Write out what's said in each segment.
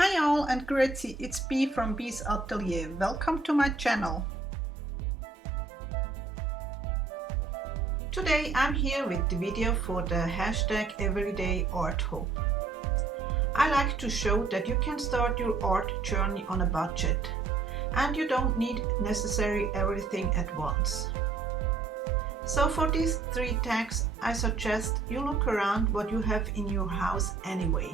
Hi all and grazie, it's B from B's Atelier. Welcome to my channel. Today I'm here with the video for the hashtag Everyday Art Hop. I like to show that you can start your art journey on a budget and you don't need necessarily everything at once. So for these 3 tags I suggest you look around what you have in your house anyway.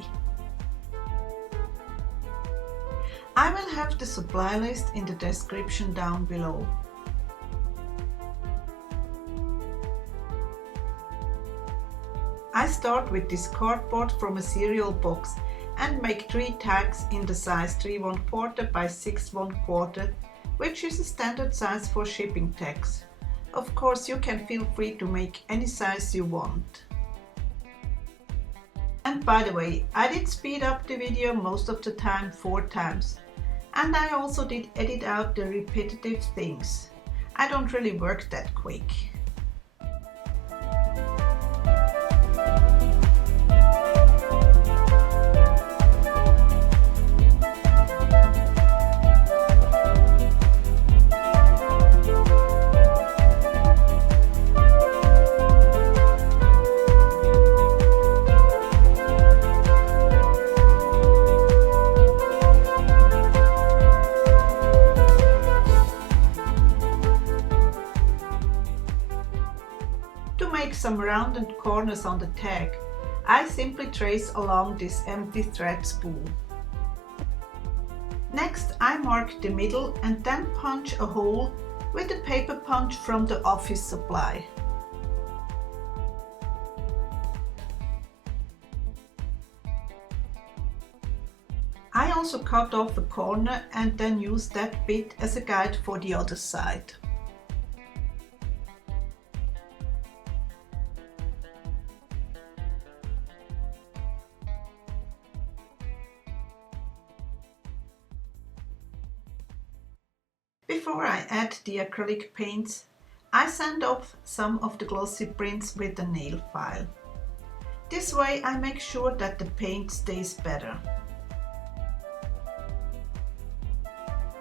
I will have the supply list in the description down below. I start with this cardboard from a cereal box and make 3 tags in the size 3 1/4 by 6 1/4, which is a standard size for shipping tags. Of course, you can feel free to make any size you want. And by the way, I did speed up the video most of the time 4 times. And I also did edit out the repetitive things. I don't really work that quick. To make some rounded corners on the tag, I simply trace along this empty thread spool. Next I mark the middle and then punch a hole with a paper punch from the office supply. I also cut off a corner and then use that bit as a guide for the other side. Before I add the acrylic paints, I sand off some of the glossy prints with a nail file. This way I make sure that the paint stays better.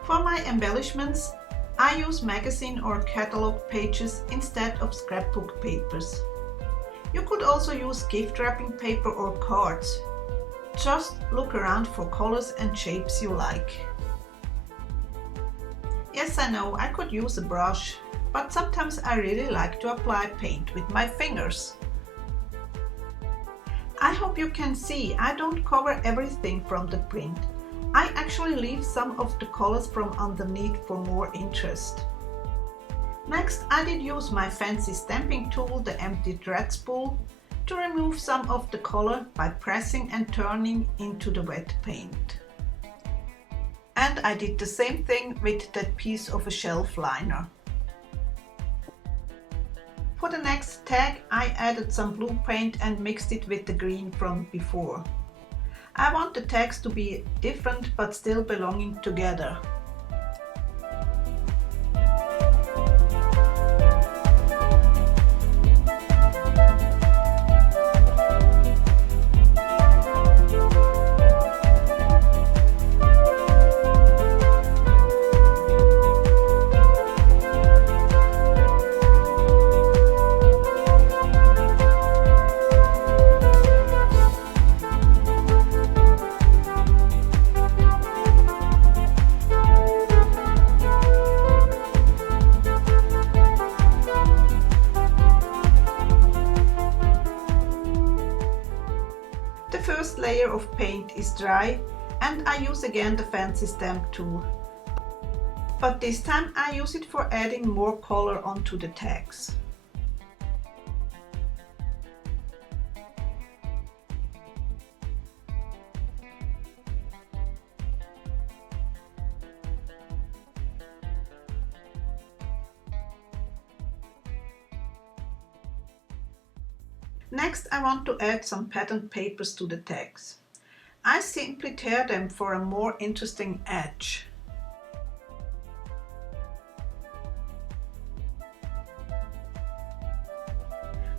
For my embellishments, I use magazine or catalog pages instead of scrapbook papers. You could also use gift wrapping paper or cards. Just look around for colors and shapes you like. Yes, I know, I could use a brush, but sometimes I really like to apply paint with my fingers. I hope you can see I don't cover everything from the print. I actually leave some of the colors from underneath for more interest. Next, I did use my fancy stamping tool, the empty threadspool, to remove some of the color by pressing and turning into the wet paint. And I did the same thing with that piece of a shelf liner. For the next tag I added some blue paint and mixed it with the green from before. I want the tags to be different but still belonging together. The first layer of paint is dry and I use again the fancy stamp tool. But this time I use it for adding more color onto the tags. Next I want to add some patterned papers to the tags. I simply tear them for a more interesting edge.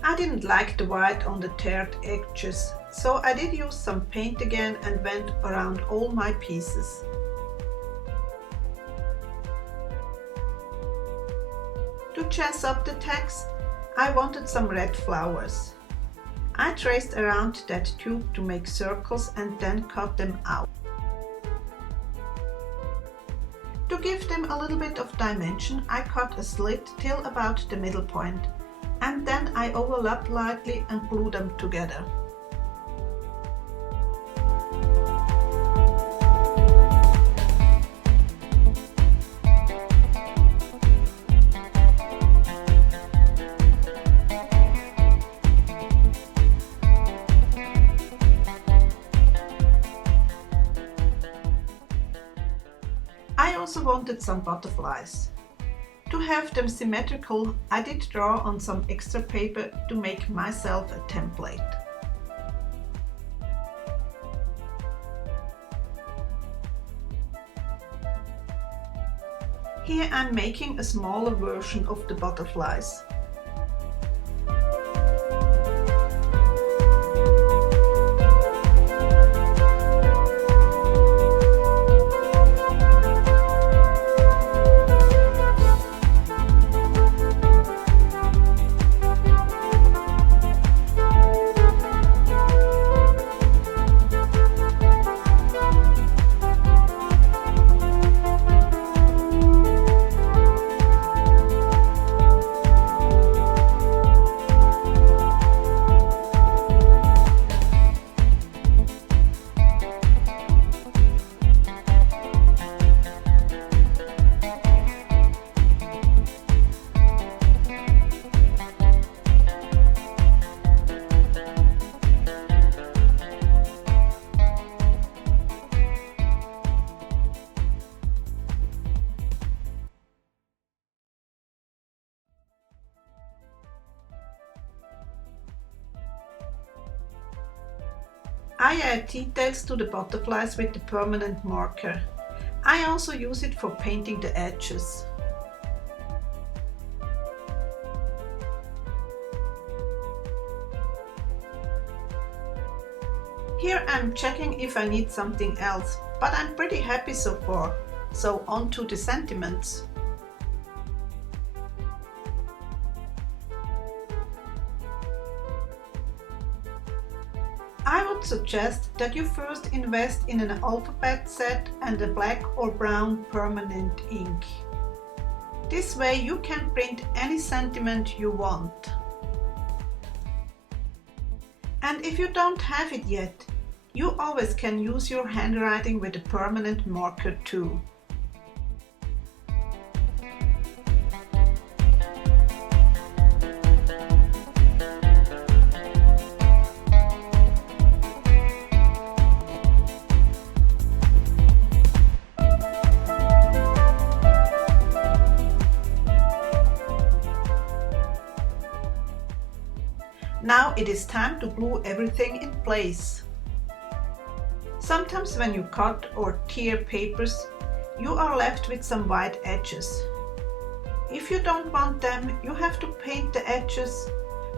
I didn't like the white on the teared edges, So I did use some paint again and went around all my pieces. To jazz up the text, I wanted some red flowers. I traced around that tube to make circles and then cut them out. To give them a little bit of dimension, I cut a slit till about the middle point, and then I overlapped lightly and glued them together. I also wanted some butterflies. To have them symmetrical, I did draw on some extra paper to make myself a template. Here I'm making a smaller version of the butterflies. I add details to the butterflies with the permanent marker. I also use it for painting the edges. Here I'm checking if I need something else, but I'm pretty happy so far. So on to the sentiments. I would suggest that you first invest in an alphabet set and a black or brown permanent ink. This way you can print any sentiment you want. And if you don't have it yet, you always can use your handwriting with a permanent marker too. Now it is time to glue everything in place. Sometimes when you cut or tear papers, you are left with some white edges. If you don't want them, you have to paint the edges,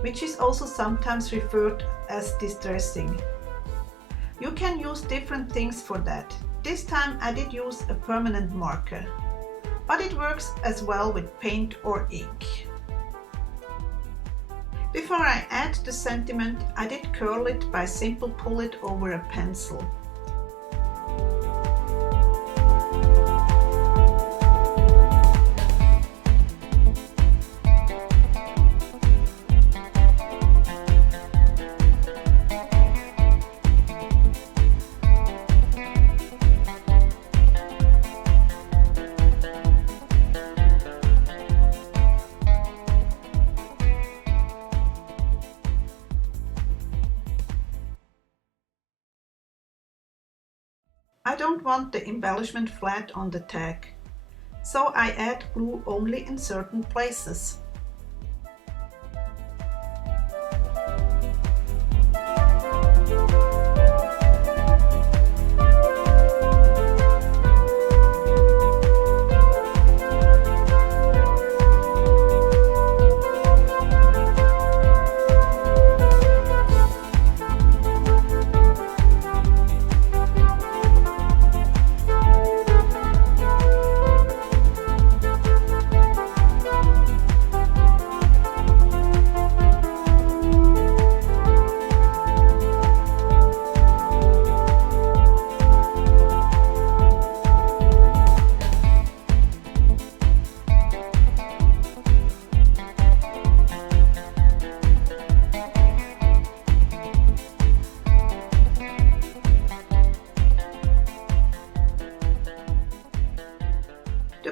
which is also sometimes referred as distressing. You can use different things for that. This time I did use a permanent marker, but it works as well with paint or ink. Before I add the sentiment, I did curl it by simply pull it over a pencil. I don't want the embellishment flat on the tag, so I add glue only in certain places.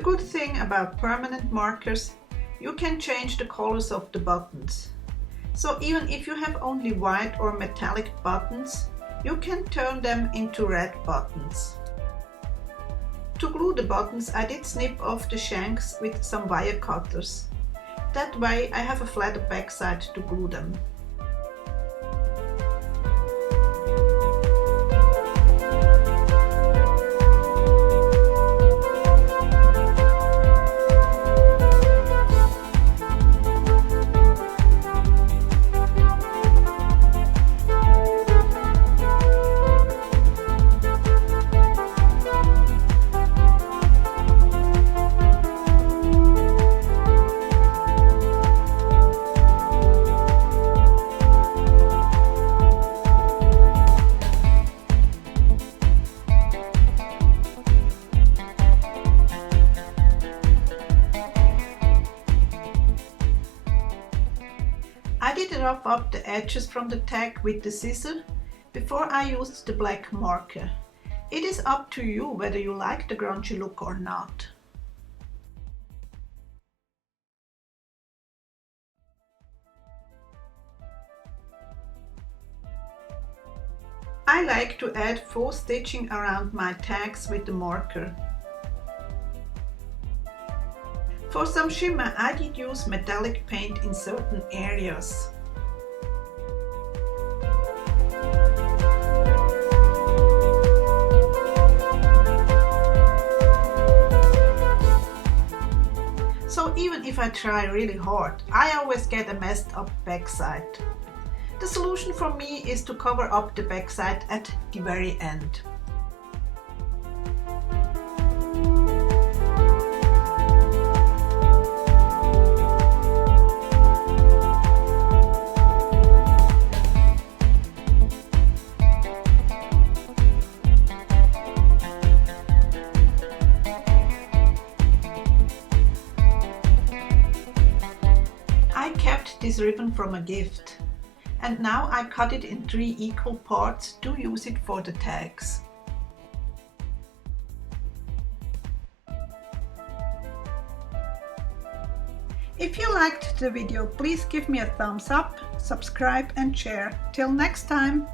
good thing about permanent markers, you can change the colors of the buttons. So even if you have only white or metallic buttons, you can turn them into red buttons. To glue the buttons, I did snip off the shanks with some wire cutters. That way I have a flatter backside to glue them. I did rough up the edges from the tag with the scissor before I used the black marker. It is up to you whether you like the grungy look or not. I like to add faux stitching around my tags with the marker. For some shimmer, I did use metallic paint in certain areas. So even if I try really hard, I always get a messed up backside. The solution for me is to cover up the backside at the very end. I kept this ribbon from a gift, and now I cut it in 3 equal parts to use it for the tags. If you liked the video, please give me a thumbs up, subscribe and share. Till next time!